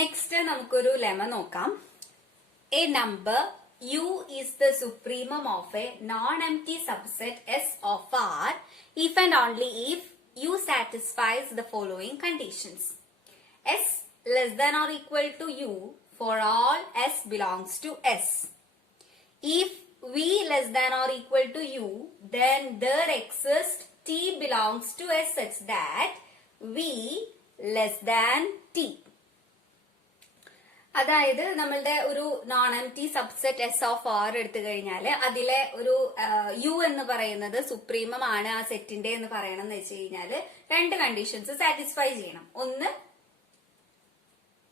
Next നമുക്കൊരു lemma നോക്കാം. A number u is the supremum of a non-empty subset S of R if and only if u satisfies the following conditions. S less than or equal to u for all S belongs to S. If v less than or equal to u, then there exists T belongs to S such that v less than T. അതായത് നമ്മളുടെ ഒരു non empty subset S of R എടുത്തു കഴിഞ്ഞാല് അതിലെ ഒരു U എന്ന് പറയുന്നത് supremum ആണ് ആ സെറ്റിന്റെ എന്ന് പറയണം എന്ന് വെച്ച് കഴിഞ്ഞാല് രണ്ട് കണ്ടീഷൻസ് സാറ്റിസ്ഫൈ ചെയ്യണം. ഒന്ന്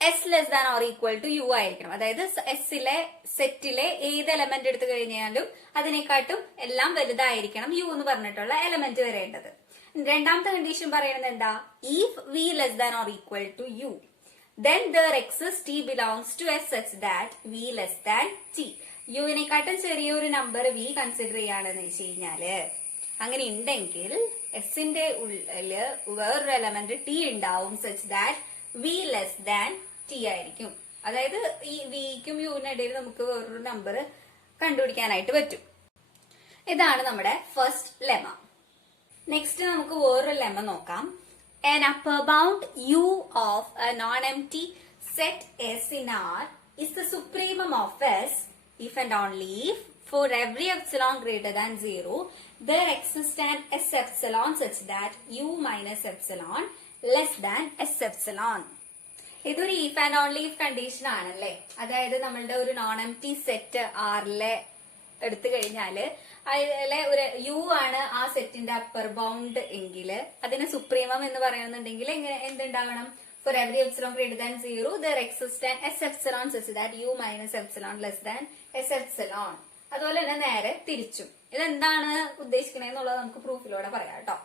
S less than or equal to U ആയിരിക്കണം. അതായത് എസിലെ സെറ്റിലെ ഏത് എലമെന്റ് എടുത്തു കഴിഞ്ഞാലും അതിനെക്കാട്ടും എല്ലാം വലുതായിരിക്കണം യു എന്ന് പറഞ്ഞിട്ടുള്ള എലമെന്റ് വരേണ്ടത്. രണ്ടാമത്തെ കണ്ടീഷൻ പറയുന്നത് എന്താ? If V less than or equal to U, then there exists T belongs to S such that V less than T. യുവിനെക്കാട്ടും ചെറിയൊരു നമ്പർ V കൺസിഡർ ചെയ്യാണെന്ന് വെച്ച് കഴിഞ്ഞാല് അങ്ങനെ ഉണ്ടെങ്കിൽ എസിന്റെ ഉള്ളില് വേറൊരു എലമെന്റ് T ഉണ്ടാവും such that V less than T ആയിരിക്കും. അതായത് ഈ വിക്കും യുവിനിടയിൽ നമുക്ക് വേറൊരു നമ്പർ കണ്ടുപിടിക്കാനായിട്ട് പറ്റും. ഇതാണ് നമ്മുടെ ഫസ്റ്റ് ലെമ. നെക്സ്റ്റ് നമുക്ക് വേറൊരു ലെമ നോക്കാം. An upper bound U of a non-empty set S in R is the supremum of S if and only if for every epsilon greater than 0 there exists an S epsilon such that U minus epsilon less than S epsilon. ഇതൊരു if and only if condition ആണല്ലേ. അതായത് നമ്മളുടെ ഒരു non empty set ആറിലെ എടുത്തു കഴിഞ്ഞാല് അതിലെ ഒരു യു ആണ് ആ സെറ്റിന്റെ അപ്പർ ബൗണ്ട് എങ്കിൽ അതിനെ സുപ്രീമം എന്ന് പറയുന്നുണ്ടെങ്കിൽ എന്തുണ്ടാകണം? For every epsilon greater than 0 there exist an S epsilon such that U minus epsilon less than S epsilon. അതുപോലെ തന്നെ നേരെ തിരിച്ചും. ഇതെന്താണ് ഉദ്ദേശിക്കണേന്നുള്ളത് നമുക്ക് പ്രൂഫിലൂടെ പറയാം കേട്ടോ.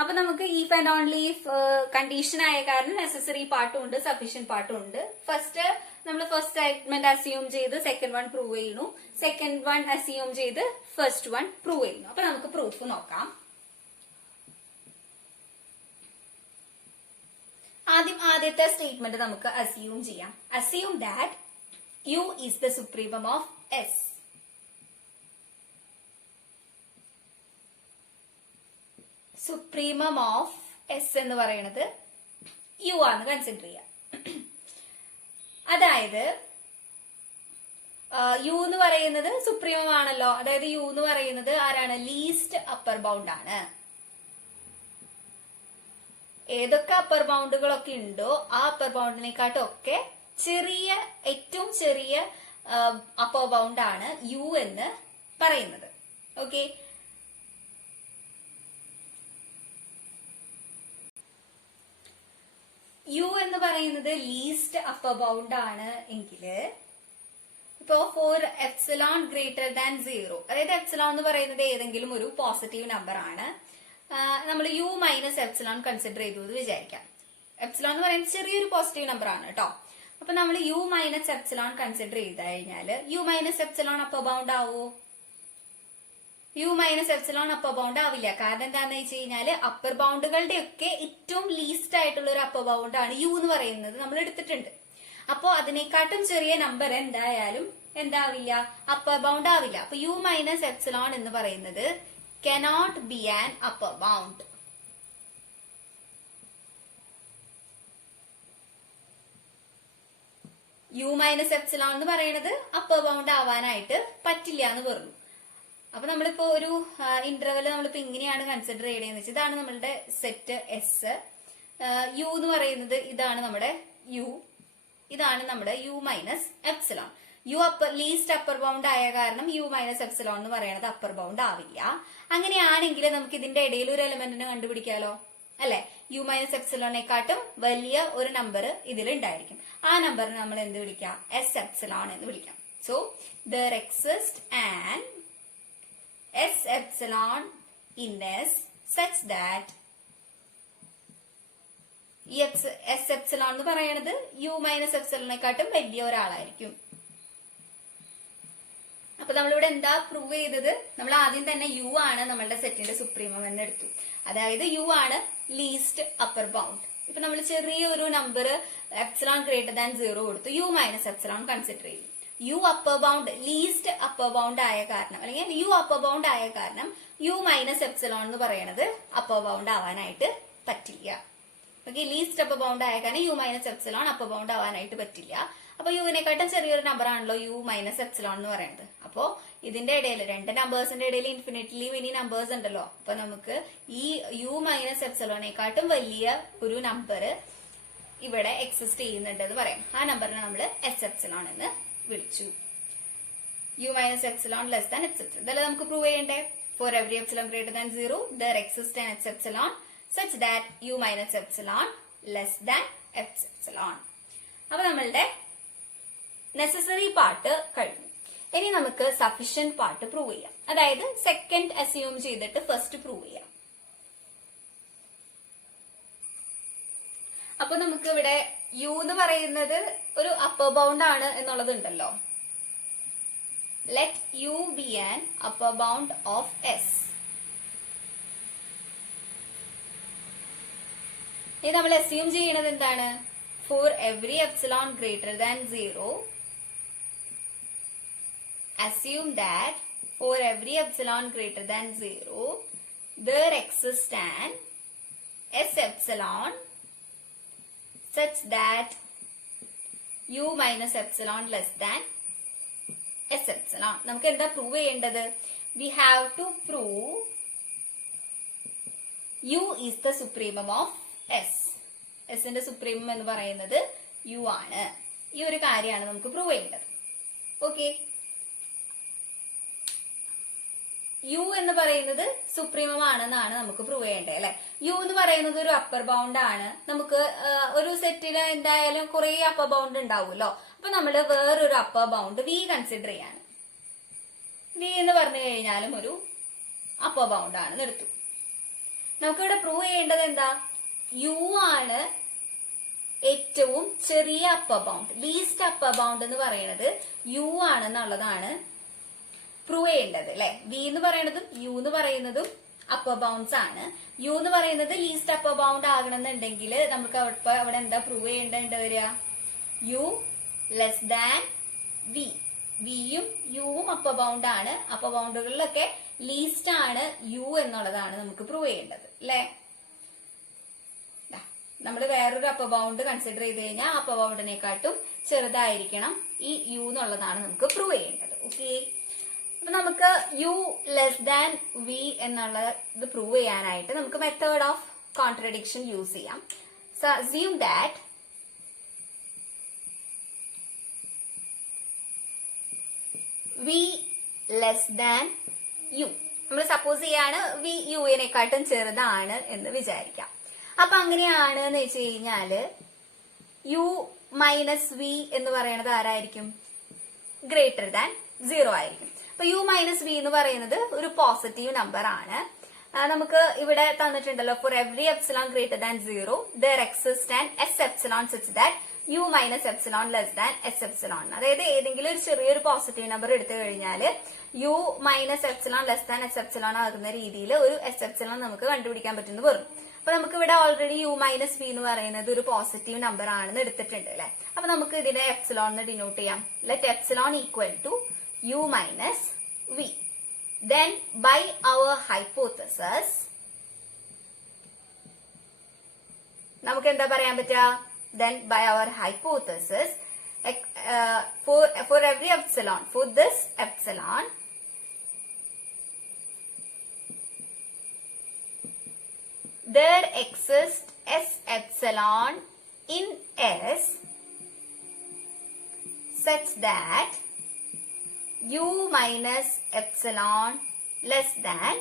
അപ്പൊ നമുക്ക് if and only if condition ആയ കാരണം നെസസറി പാർട്ടും ഉണ്ട്, സഫീഷ്യന്റ് പാർട്ടും ഉണ്ട്. ഫസ്റ്റ് നമ്മൾ ഫസ്റ്റ് സ്റ്റേറ്റ്മെന്റ് അസ്യൂം ചെയ്ത് സെക്കൻഡ് വൺ പ്രൂവ് ചെയ്യുന്നു, സെക്കൻഡ് വൺ അസ്യൂം ചെയ്ത് ഫസ്റ്റ് വൺ പ്രൂവ് ചെയ്യുന്നു. അപ്പൊ നമുക്ക് പ്രൂഫ് നോക്കാം. ആദ്യത്തെ സ്റ്റേറ്റ്മെന്റ് നമുക്ക് അസ്യൂം ചെയ്യാം. Assume that you is the supremum of S. Supremum of S എന്ന് പറയുന്നത് യു ആണ് കൺസിഡർ ചെയ്യാം. അതായത് യു എന്ന് പറയുന്നത് സുപ്രീമം ആണല്ലോ. അതായത് യു എന്ന് പറയുന്നത് ആരാണ്? ലീസ്റ്റ് അപ്പർ ബൗണ്ട് ആണ്. ഏതൊക്കെ അപ്പർ ബൗണ്ടുകളൊക്കെ ഉണ്ടോ ആ അപ്പർ ബൗണ്ടിനെക്കാട്ടൊക്കെ ഏറ്റവും ചെറിയ അപ്പർ ബൗണ്ട് ആണ് യു എന്ന് പറയുന്നത്. ഓക്കെ, യു എന്ന് പറയുന്നത് ലീസ്റ്റ് അപ്പർ ബൗണ്ട് ആണ് എങ്കില് ഇപ്പോ ഫോർ എപ്സിലോൺ ഗ്രേറ്റർ ദാൻ 0, അതായത് എപ്സിലോൺ എന്ന് പറയുന്നത് ഏതെങ്കിലും ഒരു പോസിറ്റീവ് നമ്പർ ആണ്. നമ്മൾ യു മൈനസ് എപ്സിലോൺ കൺസിഡർ ചെയ്തു എന്ന് വിചാരിക്കാം. എപ്സിലോൺ എന്ന് പറയുന്നത് ചെറിയൊരു പോസിറ്റീവ് നമ്പർ ആണ് കേട്ടോ. അപ്പൊ നമ്മൾ യു മൈനസ് എപ്സിലോൺ കൺസിഡർ ചെയ്ത് കഴിഞ്ഞാല് U minus epsilon upper bound ആവോ? U minus epsilon upper bound ആവില്ല. കാരണം എന്താണെന്ന് വെച്ച് കഴിഞ്ഞാല് അപ്പർ ബൗണ്ടുകളുടെ ഒക്കെ ഏറ്റവും ലീസ്റ്റ് ആയിട്ടുള്ള ഒരു അപ്പർ ബൗണ്ട് ആണ് യു എന്ന് പറയുന്നത് നമ്മൾ എടുത്തിട്ടുണ്ട്. അപ്പോ അതിനെക്കാട്ടും ചെറിയ നമ്പർ എന്തായാലും എന്താവില്ല? അപ്പർ ബൗണ്ട് ആവില്ല. അപ്പൊ യു മൈനസ് എപ്സിലോൺ എന്ന് പറയുന്നത് cannot be an upper bound. U minus epsilon എന്ന് പറയുന്നത് അപ്പർ ബൗണ്ട് ആവാനായിട്ട് പറ്റില്ല എന്ന് പറഞ്ഞു. അപ്പൊ നമ്മളിപ്പോ ഒരു ഇന്റർവെൽ നമ്മളിപ്പോ ഇങ്ങനെയാണ് കൺസിഡർ ചെയ്യണേന്ന് വെച്ചാൽ ഇതാണ് നമ്മളുടെ സെറ്റ് എസ്. യു എന്ന് പറയുന്നത് ഇതാണ് നമ്മുടെ യു, ഇതാണ് നമ്മുടെ U minus epsilon. U least upper bound ആയ കാരണം യു മൈനസ് എപ്സിലോൺ എന്ന് പറയുന്നത് അപ്പർ ബൗണ്ട് ആവില്ല. അങ്ങനെയാണെങ്കിൽ നമുക്ക് ഇതിന്റെ ഇടയിൽ ഒരു എലമെന്റിനെ കണ്ടുപിടിക്കാലോ അല്ലെ? യു മൈനസ് എപ്സിലോണിനെക്കാട്ടും വലിയ ഒരു നമ്പർ ഇതിലുണ്ടായിരിക്കും. ആ നമ്പറിന് നമ്മൾ എന്ത് വിളിക്കാം? എസ് എപ്സിലോൺ എന്ന് വിളിക്കാം. So there exist an S epsilon in S such that ഈ S epsilon എന്ന് പറയുന്നത് U മൈനസ് എപ്സിലോണിനെക്കാട്ടും വലിയ ഒരാളായിരിക്കും. അപ്പൊ നമ്മളിവിടെ എന്താ പ്രൂവ് ചെയ്തത്? നമ്മൾ ആദ്യം തന്നെ യു ആണ് നമ്മളുടെ സെറ്റിന്റെ സുപ്രീമം എന്ന് എടുത്തു. അതായത് യു ആണ് ലീസ്റ്റ് അപ്പർ ബൗണ്ട്. ഇപ്പൊ നമ്മൾ ചെറിയൊരു നമ്പർ എപ്സിലോൺ ഗ്രേറ്റർ ദാൻ 0 കൊടുത്തു, യു മൈനസ് എപ്സിലോൺ കൺസിഡർ ചെയ്തു. U upper bound least upper bound ആയ കാരണം, അല്ലെങ്കിൽ യു അപ്പർ ബൗണ്ട് ആയ കാരണം യു മൈനസ് എപ്സിലോൺ എന്ന് പറയുന്നത് അപ്പർ ബൗണ്ട് ആവാനായിട്ട് പറ്റില്ല. ഓക്കെ, ലീസ്റ്റ് അപ്പർ ബൗണ്ട് ആയ കാരണം U minus epsilon upper bound ആവാനായിട്ട് പറ്റില്ല. അപ്പൊ യുവിനെക്കാട്ടും ചെറിയൊരു നമ്പർ ആണല്ലോ യു മൈനസ് എപ്സിലോൺ എന്ന് പറയുന്നത്. അപ്പോ ഇതിന്റെ ഇടയിൽ രണ്ട് നമ്പേഴ്സിന്റെ ഇടയിൽ ഇൻഫിനിറ്റ്ലി മെനി നമ്പേഴ്സ് ഉണ്ടല്ലോ. അപ്പൊ നമുക്ക് ഈ യു മൈനസ് എപ്സിലോണേക്കാട്ടും വലിയ ഒരു നമ്പർ ഇവിടെ എക്സിസ്റ്റ് ചെയ്യുന്നുണ്ടെന്ന് പറയാം. ആ നമ്പറിനെ നമ്മൾ എസ് എപ്സിലോൺ എന്ന് വിളിച്ചു. U minus epsilon less than S epsilon. ഇതല്ലേ നമുക്ക് പ്രൂവ് ചെയ്യണ്ടേ? For every epsilon greater than 0 there exists an S epsilon such that U minus epsilon less than S epsilon. അപ്പൊ നമ്മളുടെ നെസസറി പാർട്ട് കഴിഞ്ഞു. ഇനി നമുക്ക് സഫിഷ്യന്റ് പാർട്ട് പ്രൂവ് ചെയ്യാം. അതായത് സെക്കൻഡ് അസ്യൂം ചെയ്തിട്ട് ഫസ്റ്റ് പ്രൂവ് ചെയ്യാം. അപ്പൊ നമുക്ക് ഇവിടെ യു എന്ന് പറയുന്നത് ഒരു അപ്പർ ബൗണ്ട് ആണ് എന്നുള്ളത് ഉണ്ടല്ലോ. Let you B an upper bound of S. ഇനി നമ്മൾ അസ്യൂം ചെയ്യുന്നത് എന്താണ്? Four every epsilon greater than 0 assume that for every epsilon greater than 0 there exists an s epsilon such that u minus epsilon less than s epsilon. നമുക്ക് എന്താ prove ചെയ്യേണ്ടത്? we have to prove u is the supremum of s. s ന്റെ supremum എന്ന് പറയുന്നത് u ആണ്. ഈ ഒരു കാര്യമാണ് നമുക്ക് പ്രൂവ് ചെയ്യേണ്ടത്. ഓക്കെ, യു എന്ന് പറയുന്നത് സുപ്രീമം ആണെന്നാണ് നമുക്ക് പ്രൂവ് ചെയ്യേണ്ടത് അല്ലെ. യു എന്ന് പറയുന്നത് ഒരു അപ്പർ ബൗണ്ട് ആണ്. നമുക്ക് ഒരു സെറ്റിന് എന്തായാലും കുറെ അപ്പർ ബൗണ്ട് ഉണ്ടാവുമല്ലോ. അപ്പൊ നമ്മള് വേറൊരു അപ്പർ ബൗണ്ട് വി കൺസിഡർ ചെയ്യാണ്. വി എന്ന് പറഞ്ഞു കഴിഞ്ഞാലും ഒരു അപ്പർ ബൗണ്ട് ആണെന്ന് എടുത്തു. നമുക്കിവിടെ പ്രൂവ് ചെയ്യേണ്ടത് എന്താ? യു ആണ് ഏറ്റവും ചെറിയ upper bound. Least upper bound എന്ന് പറയുന്നത് യു ആണെന്നുള്ളതാണ് പ്രൂവ് ചെയ്യേണ്ടത് അല്ലെ. വി എന്ന് പറയുന്നതും യു എന്ന് പറയുന്നതും അപ്പർ ബൗണ്ട്സ് ആണ്. യു എന്ന് പറയുന്നത് ലീസ്റ്റ് അപ്പർ ബൗണ്ട് ആകണമെന്നുണ്ടെങ്കിൽ നമുക്ക് അവിടെ എന്താ പ്രൂവ് ചെയ്യേണ്ടത് വരിക? U less than V. വിയും യുവും അപ്പർ ബൗണ്ട് ആണ്. അപ്പർ ബൗണ്ടുകളിലൊക്കെ ലീസ്റ്റ് ആണ് യു എന്നുള്ളതാണ് നമുക്ക് പ്രൂവ് ചെയ്യേണ്ടത് അല്ലെ. നമ്മൾ വേറൊരു അപ്പർ ബൗണ്ട് കൺസിഡർ ചെയ്ത് കഴിഞ്ഞാൽ അപ്പർ ബൗണ്ടിനെക്കാട്ടും ചെറുതായിരിക്കണം ഈ യു എന്നുള്ളതാണ് നമുക്ക് പ്രൂവ് ചെയ്യേണ്ടത്. ഓക്കെ, അപ്പൊ നമുക്ക് യു ലെസ് ദാൻ വി എന്നുള്ളത് പ്രൂവ് ചെയ്യാനായിട്ട് നമുക്ക് മെത്തേഡ് ഓഫ് കോൺട്രഡിക്ഷൻ യൂസ് ചെയ്യാം. So assume that we less than you. നമ്മൾ സപ്പോസ് ചെയ്യാണ് വി യുവിനെക്കാട്ടും ചെറുതാണ് എന്ന് വിചാരിക്കാം. അപ്പൊ അങ്ങനെയാണ് എന്ന് വെച്ച് കഴിഞ്ഞാല് യു മൈനസ് വി എന്ന് പറയുന്നത് ആരായിരിക്കും? ഗ്രേറ്റർ ദാൻ 0 ആയിരിക്കും. അപ്പൊ യു മൈനസ് വി എന്ന് പറയുന്നത് ഒരു പോസിറ്റീവ് നമ്പർ ആണ്. നമുക്ക് ഇവിടെ തന്നിട്ടുണ്ടല്ലോ for every epsilon greater than 0 there exists an s epsilon such that u minus epsilon less than s epsilon. അതായത് ഏതെങ്കിലും ഒരു ചെറിയൊരു പോസിറ്റീവ് നമ്പർ എടുത്തു കഴിഞ്ഞാൽ U minus epsilon less than S epsilon ആകുന്ന രീതിയിൽ ഒരു എസ് എപ്സിലോൺ നമുക്ക് കണ്ടുപിടിക്കാൻ പറ്റുന്ന വരും. അപ്പൊ നമുക്ക് ഇവിടെ ഓൾറെഡി യു മൈനസ് വി എന്ന് പറയുന്നത് ഒരു പോസിറ്റീവ് നമ്പർ ആണെന്ന് എടുത്തിട്ടുണ്ട് അല്ലെ. അപ്പൊ നമുക്ക് ഇതിനെ എപ്സിലോൺ എന്ന് ഡിനോട്ട് ചെയ്യാം. Let epsilon equal to U minus V. Then by our hypothesis നമുക്ക് എന്താ പറയാൻ പറ്റുക? Then by our hypothesis for every epsilon, for this epsilon there exists s epsilon in S such that u minus epsilon less than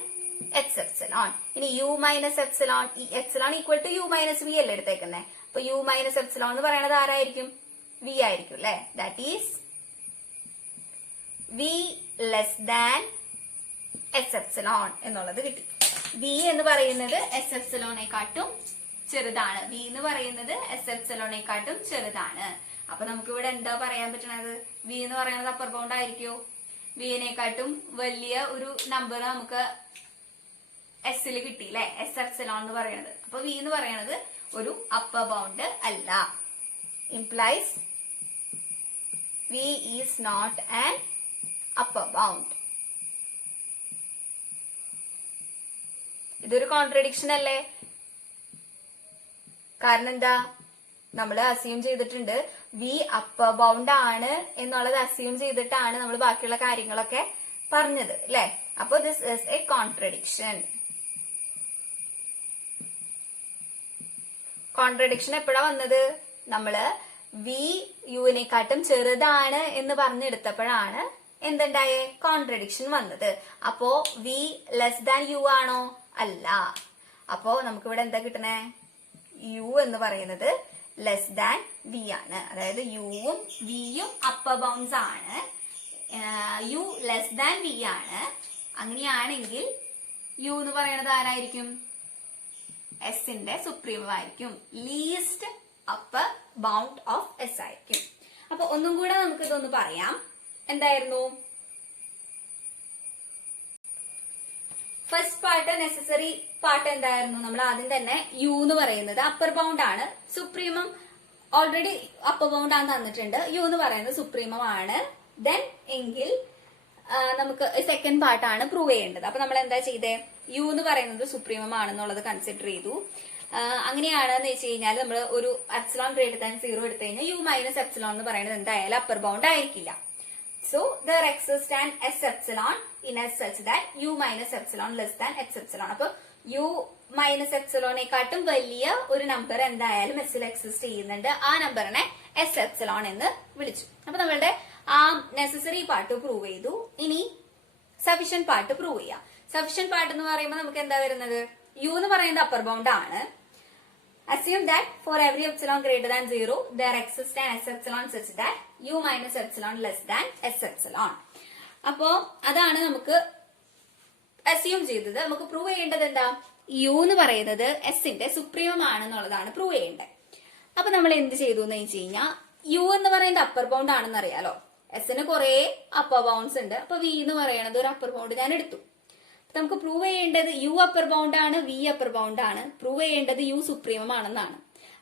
x epsilon. ഇനി u minus epsilon, epsilon equal to u minus v അല്ലേ എടുത്തേക്കുന്നത്. അപ്പൊ u minus epsilon എന്ന് പറയുന്നത് ആരായിരിക്കും? v ആയിരിക്കും അല്ലെ. That is v less than s epsilon എന്നുള്ളത് കിട്ടി. v എന്ന് പറയുന്നത് s epsilonേക്കാട്ടും ചെറുതാണ്. v എന്ന് പറയുന്നത് s epsilonേക്കാട്ടും ചെറുതാണ്. അപ്പൊ നമുക്ക് ഇവിടെ എന്താ പറയാൻ പറ്റണത്? v എന്ന് പറയുന്നത് അപ്പർ ബൗണ്ട് ആയിരിക്കോ? വിനെക്കാട്ടും വലിയ ഒരു നമ്പർ നമുക്ക് എസ്സിൽ കിട്ടി അല്ലെ, എസ് എപ്സിലോൺ എന്ന് പറയുന്നത്. അപ്പൊ വി എന്ന് പറയുന്നത് ഒരു അപ്പർ ബൗണ്ട് അല്ല. Implies V is not an upper bound. ഇതൊരു കോൺട്രഡിക്ഷൻ അല്ലേ? കാരണം എന്താ, നമ്മൾ അസ്യൂം ചെയ്തിട്ടുണ്ട് വി അപ്പർ ബൗണ്ട് ആണ് എന്നുള്ളത് അസ്യൂം ചെയ്തിട്ടാണ് നമ്മൾ ബാക്കിയുള്ള കാര്യങ്ങളൊക്കെ പറഞ്ഞത് അല്ലെ. അപ്പൊ this is A contradiction. Contradiction എപ്പോഴാ വന്നത്? നമ്മള് വി യുവിനെക്കാട്ടും ചെറുതാണ് എന്ന് പറഞ്ഞെടുത്തപ്പോഴാണ് എന്തുണ്ടായേ? കോൺട്രഡിക്ഷൻ വന്നത്. അപ്പോ വി ലെസ് ദാൻ യു ആണോ? അല്ല. അപ്പോ നമുക്കിവിടെ എന്താ കിട്ടണേ? യു എന്ന് പറയുന്നത് ലെസ് ദാൻ വി ആണ്. അതായത് യുവും വിയും അപ്പർ ബൗണ്ട്സ് ആണ്. യു ലെസ് ദാൻ വി ആണ്. അങ്ങനെയാണെങ്കിൽ യു എന്ന് പറയുന്നത് ആരായിരിക്കും? എസിന്റെ സുപ്രീമം ആയിരിക്കും. Least upper bound of S ആയിരിക്കും. അപ്പൊ ഒന്നും കൂടെ നമുക്ക് ഇതൊന്ന് പറയാം. എന്തായിരുന്നു ഫസ്റ്റ് പാർട്ട്? നെസസറി പാർട്ട് എന്തായിരുന്നു? നമ്മൾ ആദ്യം തന്നെ യു എന്ന് പറയുന്നത് അപ്പർ ബൗണ്ട് ആണ്. സുപ്രീമം ഓൾറെഡി അപ്പർ ബൗണ്ട് ആണ് തന്നിട്ടുണ്ട്. യു എന്ന് പറയുന്നത് സുപ്രീമം ആണ്. ദെൻ എങ്കിൽ നമുക്ക് സെക്കൻഡ് പാർട്ടാണ് പ്രൂവ് ചെയ്യേണ്ടത്. അപ്പൊ നമ്മൾ എന്താ ചെയ്തേ? യു എന്ന് പറയുന്നത് സുപ്രീമം ആണെന്നുള്ളത് കൺസിഡർ ചെയ്തു. അങ്ങനെയാണെന്ന് വെച്ച് കഴിഞ്ഞാൽ നമ്മൾ ഒരു എപ്സിലോൺ ഗ്രേറ്റർ ദാൻ 0 എടുത്തു കഴിഞ്ഞാൽ യു മൈനസ് എപ്സിലോൺ എന്ന് പറയുന്നത് എന്തായാലും അപ്പർ ബൗണ്ട് ആയിരിക്കില്ല. So there exist an S epsilon in S such that U minus epsilon less than X epsilon. അപ്പൊ യു മൈനസ് എപ്സിലോണേക്കാട്ടും വലിയ ഒരു നമ്പർ എന്തായാലും എസിൽ എക്സിസ്റ്റ് ചെയ്യുന്നുണ്ട്. ആ നമ്പറിനെ എസ് എപ്സിലോൺ എന്ന് വിളിച്ചു. അപ്പൊ നമ്മളുടെ ആ നെസസറി പാർട്ട് പ്രൂവ് ചെയ്തു. ഇനി സഫിഷ്യന്റ് പാർട്ട് പ്രൂവ് ചെയ്യാം. സഫിഷ്യന്റ് പാർട്ട് എന്ന് പറയുമ്പോൾ നമുക്ക് എന്താ വരുന്നത്? യു എന്ന് പറയുന്നത് അപ്പർ ബൗണ്ട് ആണ്. Assume that for every epsilon greater than 0, there exists an s epsilon such that u minus epsilon less than s epsilon. അപ്പോ അതാണ് നമുക്ക് അസ്യൂം ചെയ്തത്. നമുക്ക് പ്രൂവ് ചെയ്യേണ്ടത് എന്താ? യു എന്ന് പറയുന്നത് എസിന്റെ സുപ്രീമം ആണെന്നുള്ളതാണ് പ്രൂവ് ചെയ്യേണ്ടത്. അപ്പൊ നമ്മൾ എന്ത് ചെയ്തു എന്ന് വെച്ച് കഴിഞ്ഞാൽ യു എന്ന് പറയുന്നത് അപ്പർ ബൗണ്ട് ആണെന്ന് അറിയാലോ. എസിന് കുറെ അപ്പർ ബൗണ്ട്സ് ഉണ്ട്. അപ്പൊ വി എന്ന് പറയുന്നത് ഒരു അപ്പർ ബൗണ്ട് ഞാൻ എടുത്തു. നമുക്ക് പ്രൂവ് ചെയ്യേണ്ടത് യു അപ്പർ ബൗണ്ട് ആണ്, വി അപ്പർ ബൗണ്ട് ആണ്. പ്രൂവ് ചെയ്യേണ്ടത് യു സുപ്രീമം ആണെന്നാണ്.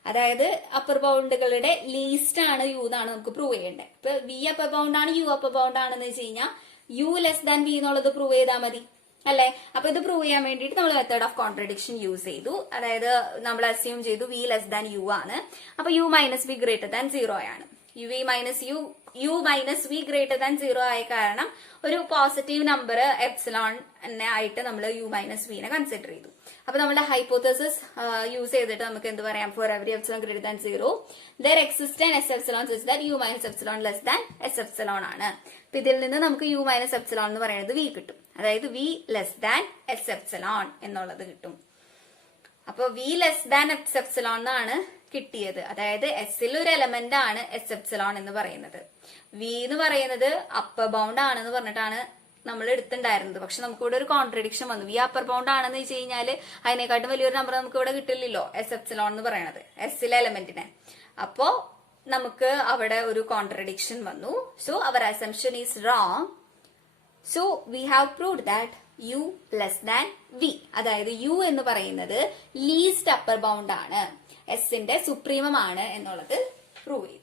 അതായത് അപ്പർ ബൗണ്ടുകളുടെ ലീസ്റ്റ് ആണ് യു എന്നാണ് നമുക്ക് പ്രൂവ് ചെയ്യേണ്ടത്. ഇപ്പൊ വി അപ്പർ ബൗണ്ട് ആണ്, യു അപ്പർ ബൗണ്ട് ആണെന്ന് വെച്ച് കഴിഞ്ഞാൽ യു ലെസ് ദാൻ വി എന്നുള്ളത് പ്രൂവ് ചെയ്താൽ മതി അല്ലെ. അപ്പൊ ഇത് പ്രൂവ് ചെയ്യാൻ വേണ്ടിയിട്ട് നമ്മൾ മെത്തേഡ് ഓഫ് കോൺട്രഡിക്ഷൻ യൂസ് ചെയ്തു. അതായത് നമ്മൾ അസ്യൂം ചെയ്തു വി ലെസ് ദാൻ യു ആണ്. അപ്പൊ U minus V greater than 0 ആണ്. U minus V greater than 0 ആയ കാരണം ഒരു പോസിറ്റീവ് നമ്പർ എപ്സിലോൺ ആയിട്ട് നമ്മൾ യു മൈനസ് വിനെ കൺസിഡർ ചെയ്തു. അപ്പൊ നമ്മുടെ ഹൈപ്പോത്തസിസ് യൂസ് ചെയ്തിട്ട് നമുക്ക് എന്ത് പറയാം? Four every epsilon greater than 0 there exist an S epsilon such that U minus epsilon less than S epsilon ആണ്. അപ്പൊ ഇതിൽ നിന്ന് നമുക്ക് യു മൈനസ് എപ്സിലോൺ എന്ന് പറയുന്നത് വി കിട്ടും. അതായത് V less than S epsilon എന്നുള്ളത് കിട്ടും. അപ്പൊ V less than S epsilon എന്നാണ് കിട്ടിയത്. അതായത് എസിൽ ഒരു എലമെന്റ് ആണ് എസ് എപ്സിലോൺ എന്ന് പറയുന്നത്. വി എന്ന് പറയുന്നത് അപ്പർ ബൗണ്ട് ആണെന്ന് പറഞ്ഞിട്ടാണ് നമ്മൾ എടുത്തിട്ടുണ്ടായിരുന്നത്. പക്ഷെ നമുക്ക് ഇവിടെ ഒരു കോൺട്രഡിക്ഷൻ വന്നു. വി അപ്പർ ബൗണ്ട് ആണെന്ന് വെച്ച് കഴിഞ്ഞാൽ അതിനെക്കാട്ടും വലിയൊരു നമ്പർ നമുക്ക് ഇവിടെ കിട്ടില്ലല്ലോ എസ് എപ്സിലോൺ എന്ന് പറയുന്നത് എസിലെ എലമെന്റിനെ. അപ്പോ നമുക്ക് അവിടെ ഒരു കോൺട്രഡിക്ഷൻ വന്നു. So our assumption is wrong. So we have proved that U less than V. അതായത് യു എന്ന് പറയുന്നത് ലീസ്റ്റ് അപ്പർ ബൗണ്ട് ആണ്, എസിന്റെ സുപ്രീമം ആണ് എന്നുള്ളത് പ്രൂവ് ചെയ്തു.